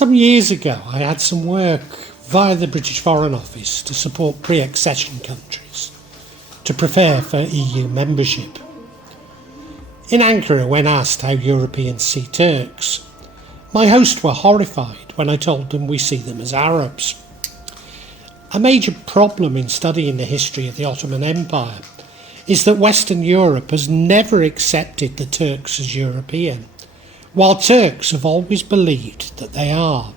Some years ago, I had some work via the British Foreign Office to support pre-accession countries to prepare for EU membership. In Ankara, when asked how Europeans see Turks, my hosts were horrified when I told them we see them as Arabs. A major problem in studying the history of the Ottoman Empire is that Western Europe has never accepted the Turks as European, while Turks have always believed that they are.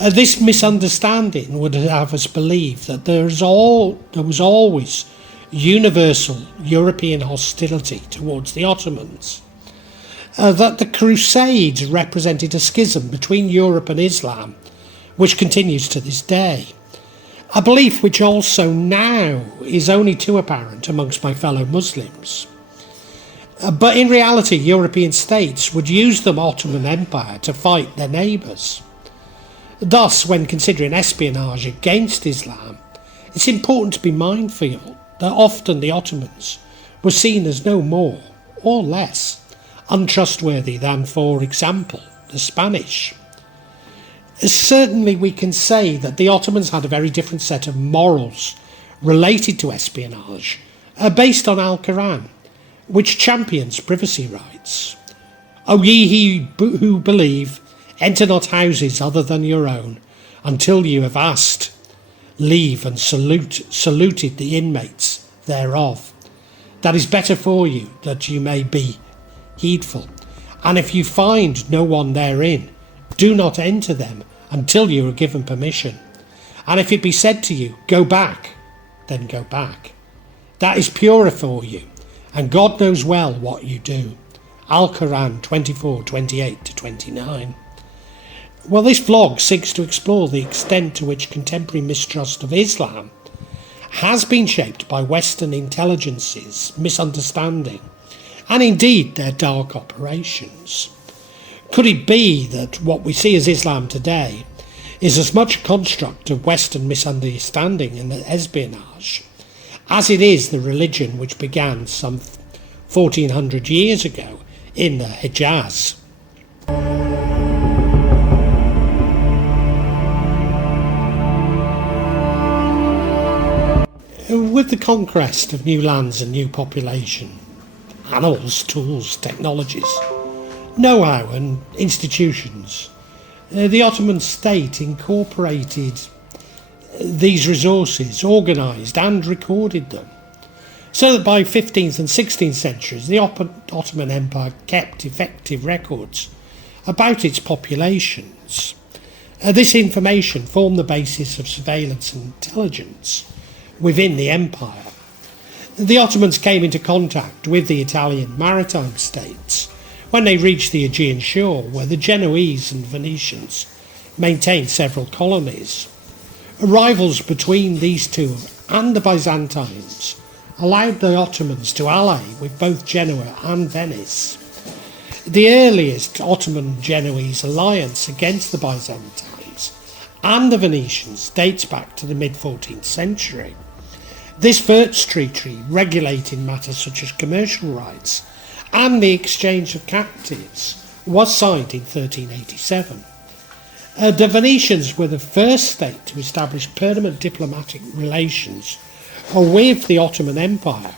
This misunderstanding would have us believe that there was always universal European hostility towards the Ottomans, that the Crusades represented a schism between Europe and Islam, which continues to this day, a belief which also now is only too apparent amongst my fellow Muslims. But in reality, European states would use the Ottoman Empire to fight their neighbours. Thus, when considering espionage against Islam, it's important to be mindful that often the Ottomans were seen as no more or less untrustworthy than, for example, the Spanish. Certainly we can say that the Ottomans had a very different set of morals related to espionage, based on Al-Quran, which champions privacy rights. O ye who believe, enter not houses other than your own, until you have asked leave and saluted the inmates thereof. That is better for you, that you may be heedful. And if you find no one therein, do not enter them until you are given permission. And if it be said to you, go back, then go back. That is purer for you, and God knows well what you do. Al-Quran 24:28-29. Well, this vlog seeks to explore the extent to which contemporary mistrust of Islam has been shaped by Western intelligence's misunderstanding, and indeed their dark operations. Could it be that what we see as Islam today is as much a construct of Western misunderstanding and espionage as it is the religion which began some 1400 years ago in the Hejaz? With the conquest of new lands and new population, animals, tools, technologies, know-how and institutions, the Ottoman state incorporated these resources, organised and recorded them, so that by 15th and 16th centuries the Ottoman Empire kept effective records about its populations. This information formed the basis of surveillance and intelligence within the empire. The Ottomans came into contact with the Italian maritime states when they reached the Aegean shore, where the Genoese and Venetians maintained several colonies. Rivals between these two and the Byzantines allowed the Ottomans to ally with both Genoa and Venice. The earliest Ottoman-Genoese alliance against the Byzantines and the Venetians dates back to the mid-14th century. This first treaty, regulating matters such as commercial rights and the exchange of captives, was signed in 1387. The Venetians were the first state to establish permanent diplomatic relations with the Ottoman Empire.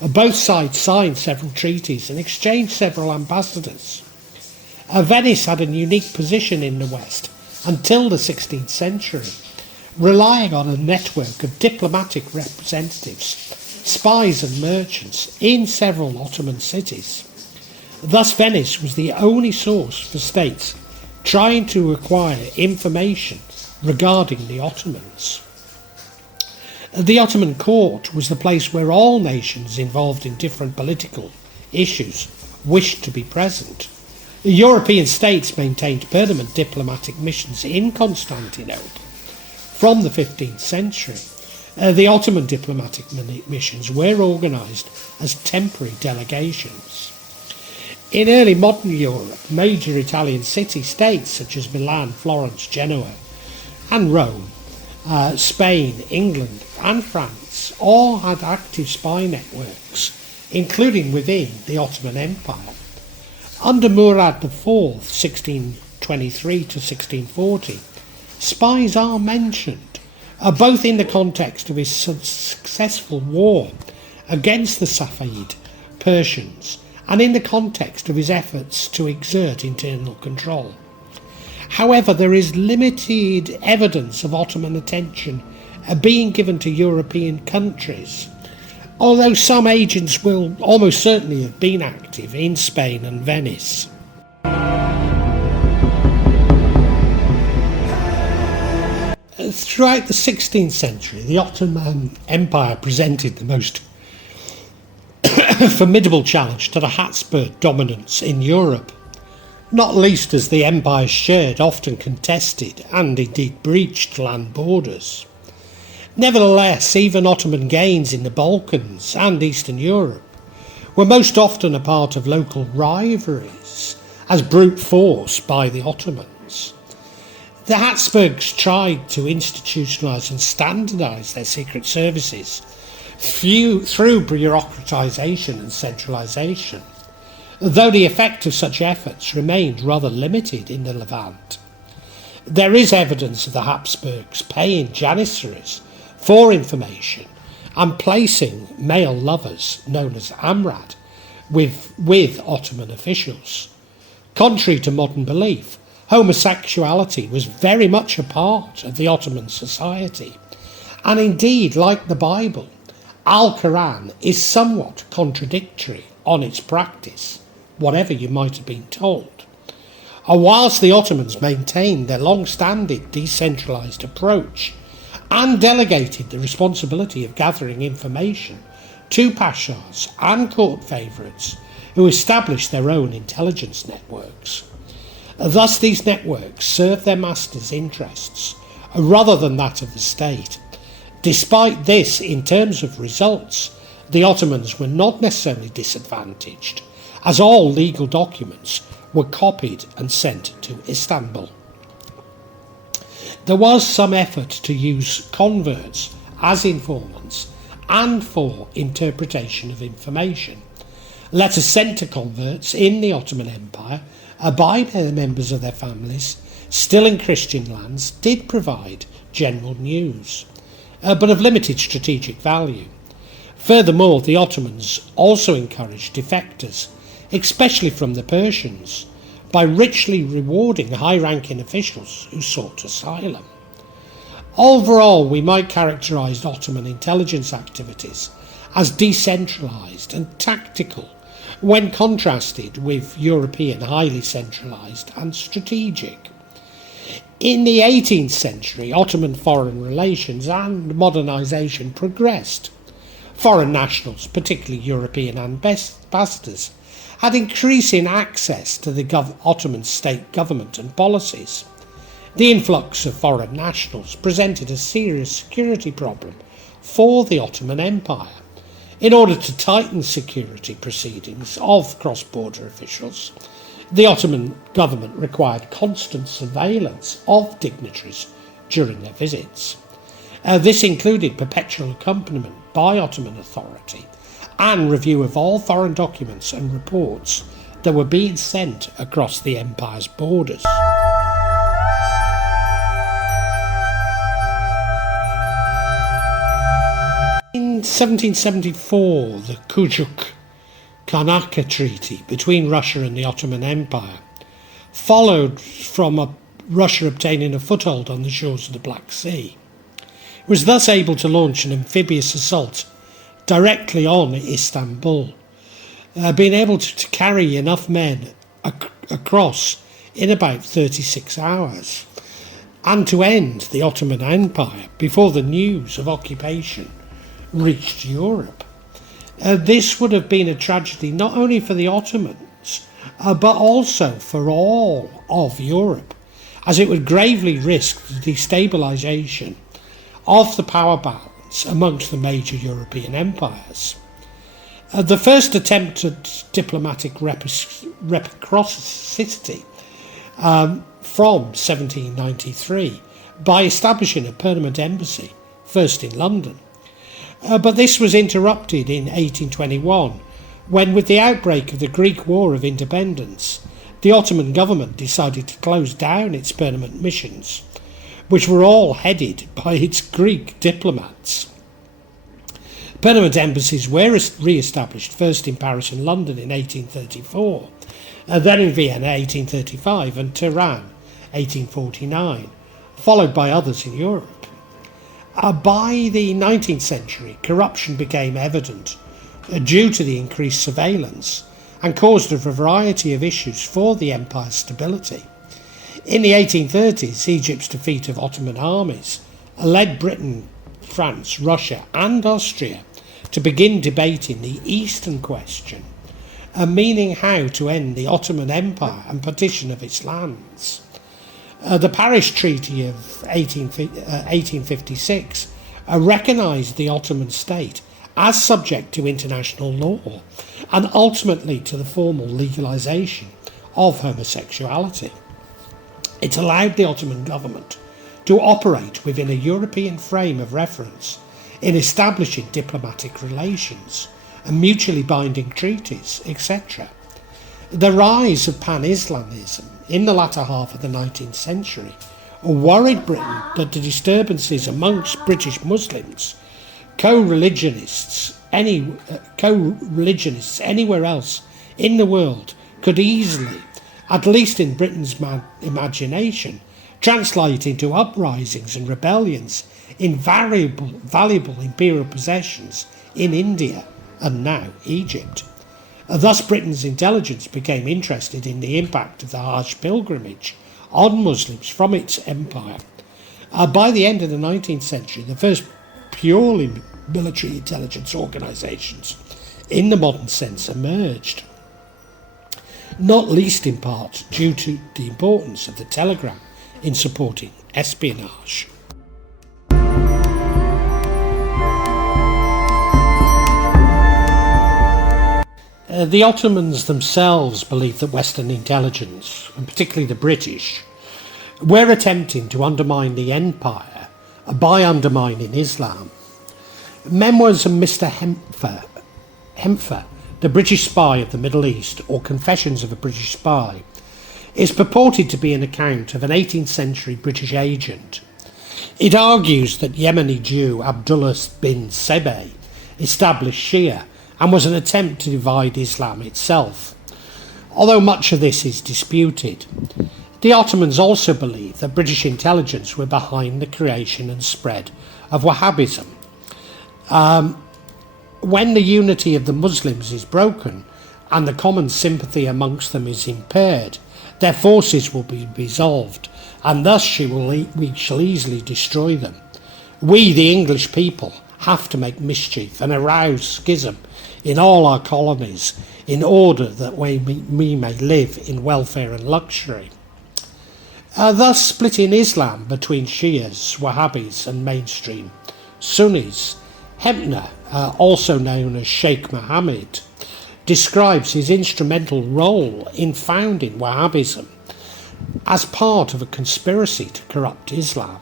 Both sides signed several treaties and exchanged several ambassadors. Venice had a unique position in the West until the 16th century, relying on a network of diplomatic representatives, spies and merchants in several Ottoman cities. Thus Venice was the only source for states trying to acquire information regarding the Ottomans. The Ottoman court was the place where all nations involved in different political issues wished to be present. The European states maintained permanent diplomatic missions in Constantinople from the 15th century. The Ottoman diplomatic missions were organised as temporary delegations. In early modern Europe, major Italian city-states such as Milan, Florence, Genoa and Rome, Spain, England and France all had active spy networks, including within the Ottoman Empire. Under Murad IV, 1623 to 1640, spies are mentioned, both in the context of his successful war against the Safavid Persians and in the context of his efforts to exert internal control. However, there is limited evidence of Ottoman attention being given to European countries, although some agents will almost certainly have been active in Spain and Venice. Throughout the 16th century, the Ottoman Empire presented the most formidable challenge to the Hapsburg dominance in Europe, not least as the empire shared often contested and indeed breached land borders. Nevertheless, even Ottoman gains in the Balkans and Eastern Europe were most often a part of local rivalries as brute force by the Ottomans. The Hapsburgs tried to institutionalise and standardise their secret services through bureaucratisation and centralisation, though the effect of such efforts remained rather limited in the Levant. There is evidence of the Hapsburgs paying janissaries for information and placing male lovers, known as Amrad, with Ottoman officials. Contrary to modern belief, homosexuality was very much a part of the Ottoman society, and indeed, like the Bible, Al-Quran is somewhat contradictory on its practice, whatever you might have been told. Whilst the Ottomans maintained their long-standing decentralised approach and delegated the responsibility of gathering information to pashas and court favourites who established their own intelligence networks. Thus these networks served their masters' interests rather than that of the state. Despite this, in terms of results, the Ottomans were not necessarily disadvantaged, as all legal documents were copied and sent to Istanbul. There was some effort to use converts as informants and for interpretation of information. Letters sent to converts in the Ottoman Empire by the members of their families still in Christian lands did provide general news, but of limited strategic value. Furthermore, the Ottomans also encouraged defectors, especially from the Persians, by richly rewarding high-ranking officials who sought asylum. Overall, we might characterise Ottoman intelligence activities as decentralised and tactical when contrasted with European highly centralised and strategic. In the 18th century, Ottoman foreign relations and modernisation progressed. Foreign nationals, particularly European ambassadors, had increasing access to the Ottoman state government and policies. The influx of foreign nationals presented a serious security problem for the Ottoman Empire. In order to tighten security proceedings of cross-border officials, the Ottoman government required constant surveillance of dignitaries during their visits. This included perpetual accompaniment by Ottoman authority and review of all foreign documents and reports that were being sent across the empire's borders. In 1774, the Kujuk-Kanaka Treaty between Russia and the Ottoman Empire followed from Russia obtaining a foothold on the shores of the Black Sea. It was thus able to launch an amphibious assault directly on Istanbul, being able to carry enough men across in about 36 hours, and to end the Ottoman Empire before the news of occupation reached Europe. This would have been a tragedy not only for the Ottomans, but also for all of Europe, as it would gravely risk the destabilisation of the power balance amongst the major European empires. The first attempt at diplomatic reciprocity from 1793 by establishing a permanent embassy, first in London. But this was interrupted in 1821 when, with the outbreak of the Greek War of Independence, the Ottoman government decided to close down its permanent missions, which were all headed by its Greek diplomats. Permanent embassies were re-established first in Paris and London in 1834, then in Vienna 1835 and Tehran 1849, followed by others in Europe. By the 19th century, corruption became evident due to the increased surveillance and caused a variety of issues for the empire's stability. In the 1830s, Egypt's defeat of Ottoman armies led Britain, France, Russia and Austria to begin debating the Eastern question, meaning how to end the Ottoman Empire and partition of its lands. The Paris Treaty of 1856 recognised the Ottoman state as subject to international law and ultimately to the formal legalisation of homosexuality. It allowed the Ottoman government to operate within a European frame of reference in establishing diplomatic relations and mutually binding treaties, etc. The rise of pan-Islamism in the latter half of the 19th century worried Britain that the disturbances amongst British Muslims, co-religionists anywhere else in the world could easily, at least in Britain's imagination, translate into uprisings and rebellions in valuable imperial possessions in India and now Egypt. Thus Britain's intelligence became interested in the impact of the Hajj pilgrimage on Muslims from its empire. By the end of the 19th century, the first purely military intelligence organisations in the modern sense emerged, not least in part due to the importance of the telegram in supporting espionage. The Ottomans themselves believed that Western intelligence, and particularly the British, were attempting to undermine the empire by undermining Islam. Memoirs of Mr. Hempfer, the British Spy of the Middle East, or Confessions of a British Spy, is purported to be an account of an 18th century British agent. It argues that Yemeni Jew Abdullah bin Sebeh established Shia and was an attempt to divide Islam itself, although much of this is disputed. The Ottomans also believed that British intelligence were behind the creation and spread of Wahhabism. When the unity of the Muslims is broken and the common sympathy amongst them is impaired, their forces will be resolved, and thus we shall easily destroy them. We, the English people, have to make mischief and arouse schism in all our colonies in order that we may live in welfare and luxury. Thus splitting Islam between Shias, Wahhabis and mainstream Sunnis. Hempner, also known as Sheikh Mohammed, describes his instrumental role in founding Wahhabism as part of a conspiracy to corrupt Islam.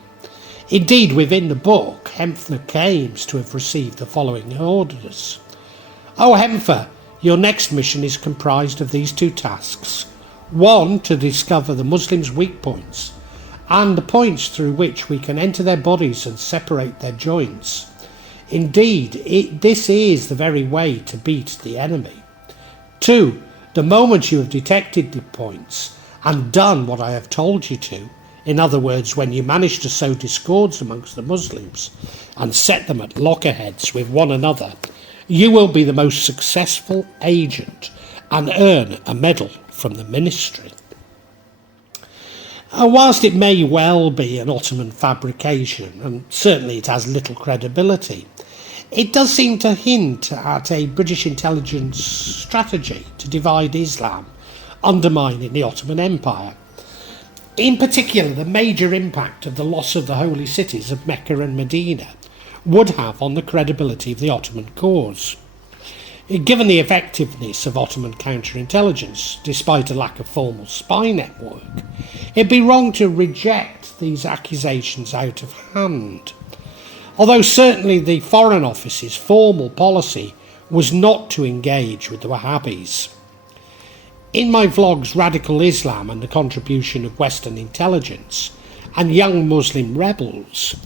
Indeed, within the book, Hempner claims to have received the following orders. "O Hempfer, your next mission is comprised of these two tasks. One, to discover the Muslims' weak points, and the points through which we can enter their bodies and separate their joints. Indeed, this is the very way to beat the enemy. Two, the moment you have detected the points and done what I have told you to, in other words, when you manage to sow discords amongst the Muslims and set them at loggerheads with one another, you will be the most successful agent and earn a medal from the ministry." Whilst it may well be an Ottoman fabrication, and certainly it has little credibility, it does seem to hint at a British intelligence strategy to divide Islam, undermining the Ottoman Empire. In particular, the major impact of the loss of the holy cities of Mecca and Medina would have on the credibility of the Ottoman cause. Given the effectiveness of Ottoman counterintelligence, despite a lack of formal spy network, it'd be wrong to reject these accusations out of hand. Although certainly the Foreign Office's formal policy was not to engage with the Wahhabis. In my vlogs Radical Islam and the Contribution of Western Intelligence and Young Muslim Rebels,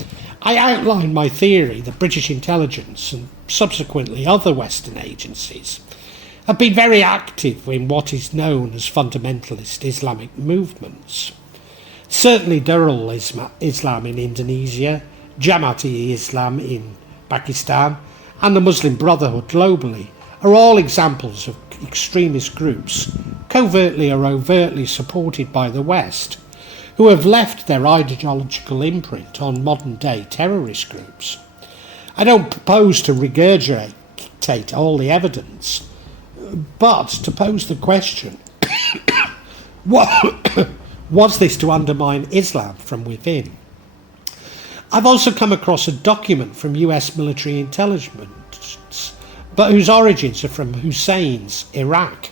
I outline my theory that British intelligence and subsequently other Western agencies have been very active in what is known as fundamentalist Islamic movements. Certainly Darul Islam in Indonesia, Jamaat-e-Islam in Pakistan, and the Muslim Brotherhood globally are all examples of extremist groups, covertly or overtly supported by the West, who have left their ideological imprint on modern-day terrorist groups. I don't propose to regurgitate all the evidence, but to pose the question, what was this to undermine Islam from within? I've also come across a document from US military intelligence, but whose origins are from Hussein's Iraq,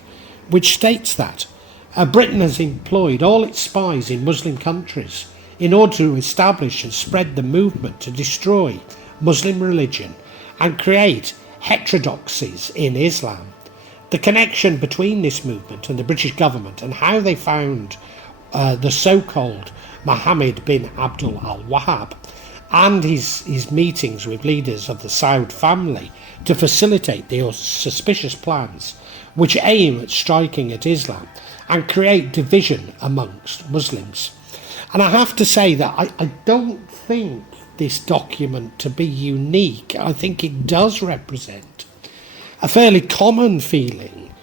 which states that Britain has employed all its spies in Muslim countries in order to establish and spread the movement to destroy Muslim religion and create heterodoxies in Islam. The connection between this movement and the British government and how they found the so-called Mohammed bin Abdul al-Wahhab and his meetings with leaders of the Saud family to facilitate the suspicious plans which aim at striking at Islam and create division amongst Muslims. And I have to say that I don't think this document to be unique. I think it does represent a fairly common feeling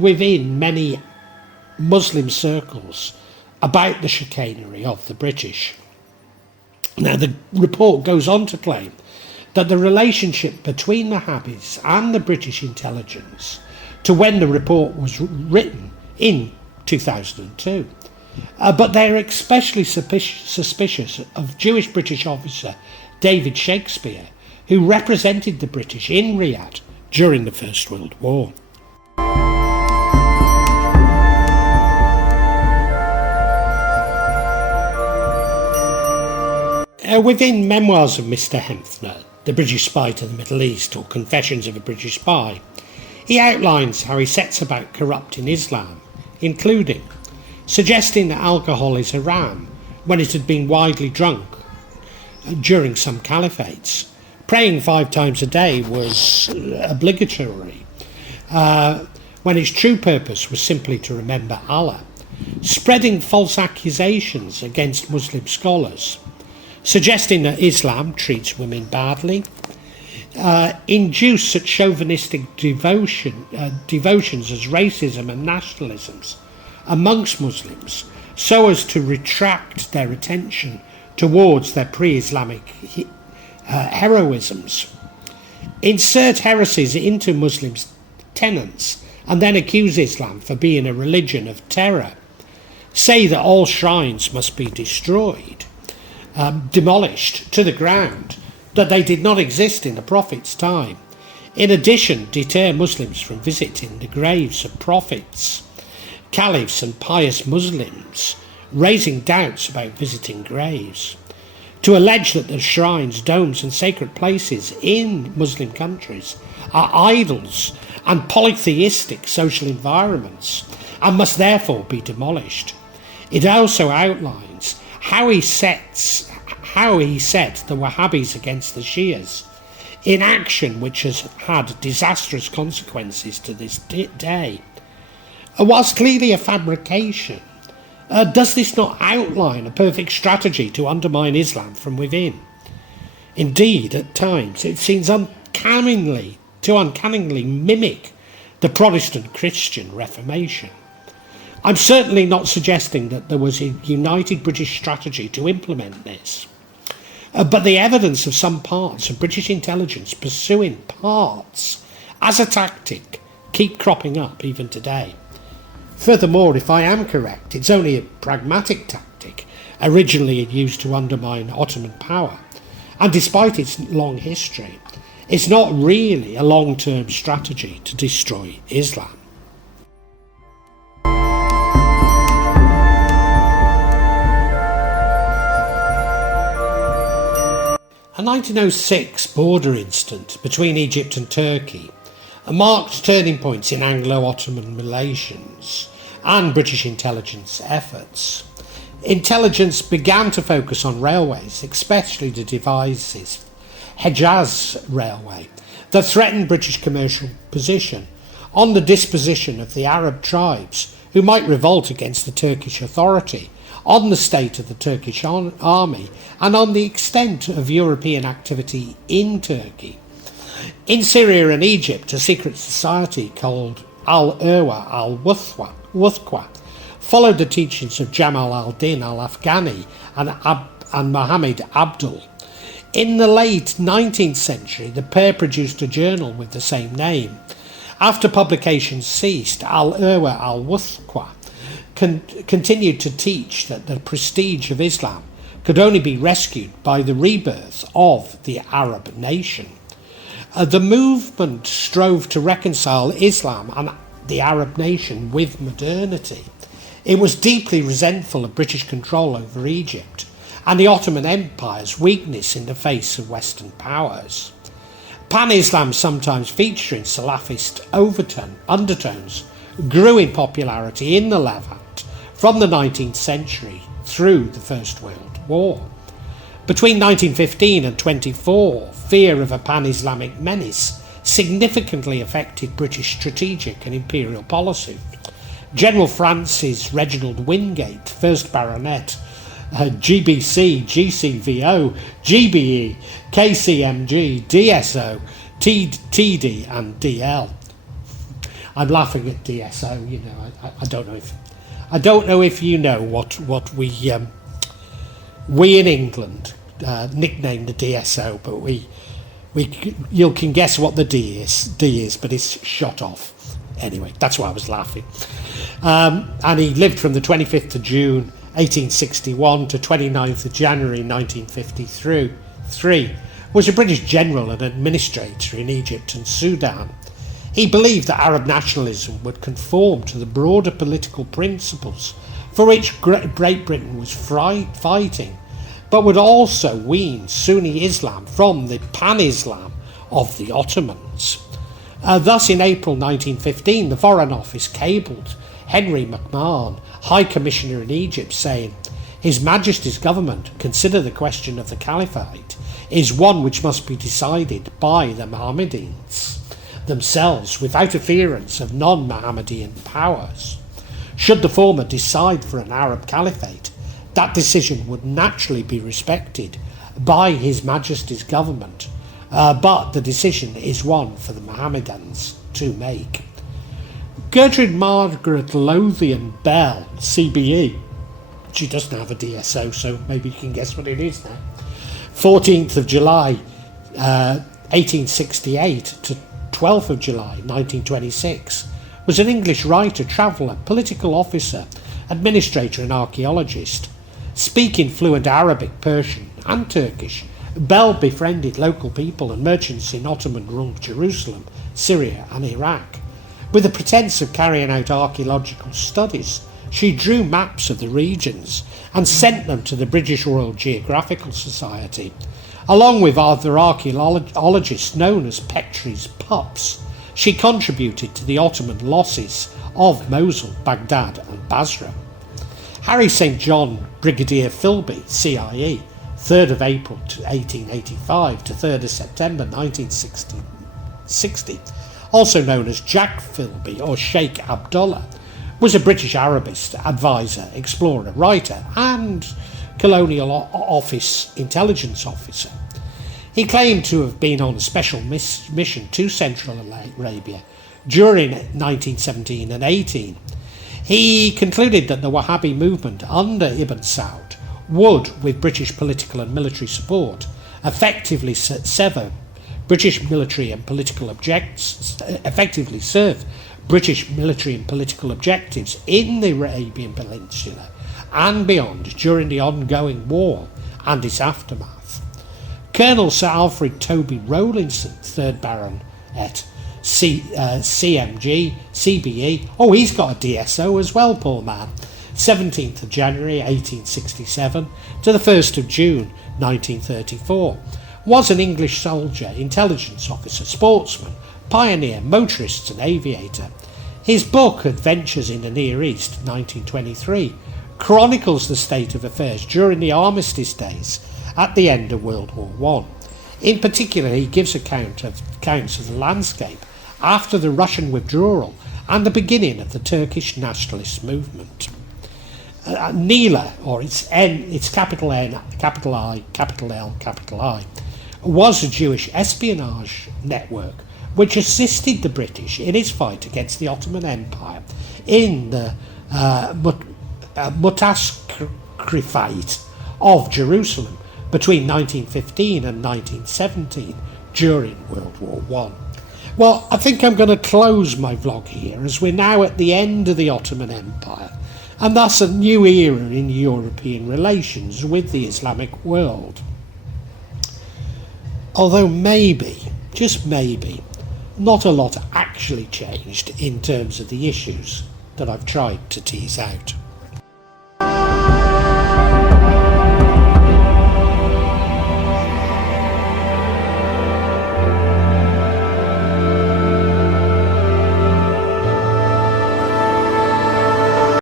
within many Muslim circles about the chicanery of the British. Now, the report goes on to claim that the relationship between the Wahhabis and the British intelligence to when the report was written in 2002. But they're especially suspicious of Jewish British officer David Shakespeare, who represented the British in Riyadh during the First World War. Within Memoirs of Mr. Hempner, The British Spy to the Middle East, or Confessions of a British Spy, he outlines how he sets about corrupting Islam, including suggesting that alcohol is haram when it had been widely drunk during some caliphates. Praying 5 times a day was obligatory, when its true purpose was simply to remember Allah. Spreading false accusations against Muslim scholars, suggesting that Islam treats women badly, induce such chauvinistic devotions as racism and nationalisms amongst Muslims so as to retract their attention towards their pre-Islamic heroisms, insert heresies into Muslims' tenets and then accuse Islam for being a religion of terror, say that all shrines must be destroyed, demolished to the ground, that they did not exist in the Prophet's time. In addition, deter Muslims from visiting the graves of prophets, caliphs and pious Muslims, raising doubts about visiting graves. To allege that the shrines, domes and sacred places in Muslim countries are idols and polytheistic social environments and must therefore be demolished. It also outlines how he set the Wahhabis against the Shias in action which has had disastrous consequences to this day. Whilst clearly a fabrication, does this not outline a perfect strategy to undermine Islam from within? Indeed, at times it seems uncannily mimic the Protestant Christian Reformation. I'm certainly not suggesting that there was a united British strategy to implement this, but the evidence of some parts of British intelligence pursuing parts as a tactic keep cropping up even today. Furthermore, if I am correct, it's only a pragmatic tactic originally used to undermine Ottoman power, and despite its long history, it's not really a long-term strategy to destroy Islam. A 1906 border incident between Egypt and Turkey marked turning points in Anglo-Ottoman relations and British intelligence efforts. Intelligence began to focus on railways, especially the divisive Hejaz Railway, that threatened British commercial position, on the disposition of the Arab tribes who might revolt against the Turkish authority, on the state of the Turkish army, and on the extent of European activity in Turkey. In Syria and Egypt, a secret society called Al-Irwa al-Wuthqa followed the teachings of Jamal al-Din al-Afghani and Mohammed Abdul. In the late 19th century, the pair produced a journal with the same name. After publication ceased, Al-Irwa al-Wuthqa continued to teach that the prestige of Islam could only be rescued by the rebirth of the Arab nation. The movement strove to reconcile Islam and the Arab nation with modernity. It was deeply resentful of British control over Egypt and the Ottoman Empire's weakness in the face of Western powers. Pan-Islam, sometimes featuring Salafist undertones, grew in popularity in the Levant from the 19th century through the First World War. Between 1915 and 1924, fear of a pan-Islamic menace significantly affected British strategic and imperial policy. General Francis Reginald Wingate, 1st Baronet, GBC, GCVO, GBE, KCMG, DSO, TD and DL. I'm laughing at DSO, you know, I don't know if you know what we in England nicknamed the DSO, but you can guess what the D is, but it's shot off. Anyway, that's why I was laughing. And he lived from the 25th of June 1861 to 29th of January 1953, was a British general and administrator in Egypt and Sudan. He believed that Arab nationalism would conform to the broader political principles for which Great Britain was fighting, but would also wean Sunni Islam from the pan-Islam of the Ottomans. Thus, in April 1915, the Foreign Office cabled Henry McMahon, High Commissioner in Egypt, saying, "His Majesty's government consider the question of the Caliphate is one which must be decided by the Mohammedans themselves without interference of non-Mohammedan powers. Should the former decide for an Arab Caliphate, that decision would naturally be respected by His Majesty's government, but the decision is one for the Mohammedans to make." Gertrude Margaret Lothian Bell, CBE. She doesn't have a DSO, so maybe you can guess what it is now. 14th of July, 1868 to 12th of July, 1926, was an English writer, traveller, political officer, administrator and archaeologist. Speaking fluent Arabic, Persian and Turkish, Bell befriended local people and merchants in Ottoman-ruled Jerusalem, Syria and Iraq. With the pretense of carrying out archaeological studies, she drew maps of the regions and sent them to the British Royal Geographical Society. Along with other archaeologists known as Petrie's pups, she contributed to the Ottoman losses of Mosul, Baghdad and Basra. Harry St. John Brigadier Philby, CIE, 3rd of April 1885 to 3rd of September 1960, also known as Jack Philby or Sheikh Abdullah, was a British Arabist, advisor, explorer, writer and Colonial Office intelligence officer. He claimed to have been on a special mission to Central Arabia during 1917 and 18. He concluded that the Wahhabi movement under Ibn Saud would, with British political and military support, effectively sever British military and political effectively serve British military and political objectives in the Arabian Peninsula and beyond during the ongoing war and its aftermath. Colonel Sir Alfred Toby Rowlinson, 3rd Baronet, CMG, CBE, he's got a DSO as well, poor man, 17th of January 1867 to the 1st of June 1934, was an English soldier, intelligence officer, sportsman, pioneer, motorist and aviator. His book, Adventures in the Near East, 1923, chronicles the state of affairs during the armistice days at the end of World War I. In particular, he gives accounts of the landscape after the Russian withdrawal and the beginning of the Turkish nationalist movement. Nila, or its capital N, capital I, capital L, capital I, was a Jewish espionage network which assisted the British in its fight against the Ottoman Empire in the Mutaskrified of Jerusalem between 1915 and 1917 during World War I. Well, I think I'm going to close my vlog here, as we're now at the end of the Ottoman Empire, and thus a new era in European relations with the Islamic world. Although maybe, just maybe, not a lot actually changed in terms of the issues that I've tried to tease out.